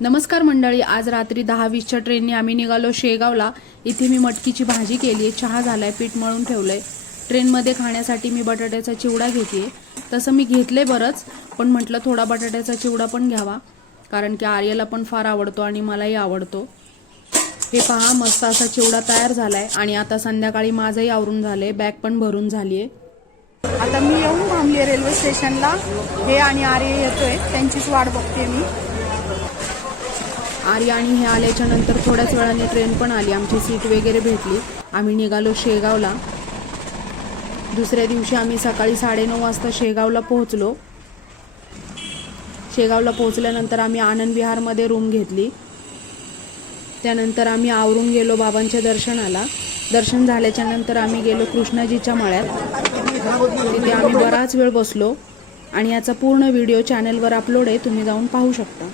नमस्कार मंडळी, आज रात्री 10:20च्या ट्रेनने आम्ही निघालो शेगावला। इथे मी मटकीची भाजी केली, चहा झालाय, पीठ मळून ठेवलंय। ट्रेनमध्ये खाण्यासाठी मी बटाट्याचा चिवडा घेतेय। तसं मी घेतले बरंच, पण म्हटलं थोडा बटाट्याचा चिवडा पण घ्यावा, कारण की आर्याला पण फार आवडतो आणि मलाही आवडतो। हे पहा, मस्त असा चिवडा तयार झालाय आणि आता संध्याकाळी माझंही आवरून झालंय, बॅग पण भरून झालीये। आता मी येऊन थांबले रेल्वे स्टेशनला। हे आणि आर्य येतोय, त्यांचीच वाट बघते मी। आर्य आणि हे आल्याच्या नंतर थोड्याच वेळाने ट्रेन पण आली, आमची सीट वगैरे भेटली। आम्ही निघालो शेगावला। दुसऱ्या दिवशी आम्ही सकाळी 9:30 वाजता शेगावला पोहोचलो। शेगावला पोहोचल्यानंतर आम्ही आनंद विहारमध्ये रूम घेतली। त्यानंतर आम्ही आवरून गेलो बाबांच्या दर्शनाला। दर्शन झाल्याच्या नंतर आम्ही गेलो कृष्णाजीच्या मळ्यात। तिथे आम्ही बराच वेळ बसलो आणि याचा पूर्ण व्हिडिओ चॅनलवर अपलोड आहे, तुम्ही जाऊन पाहू शकता।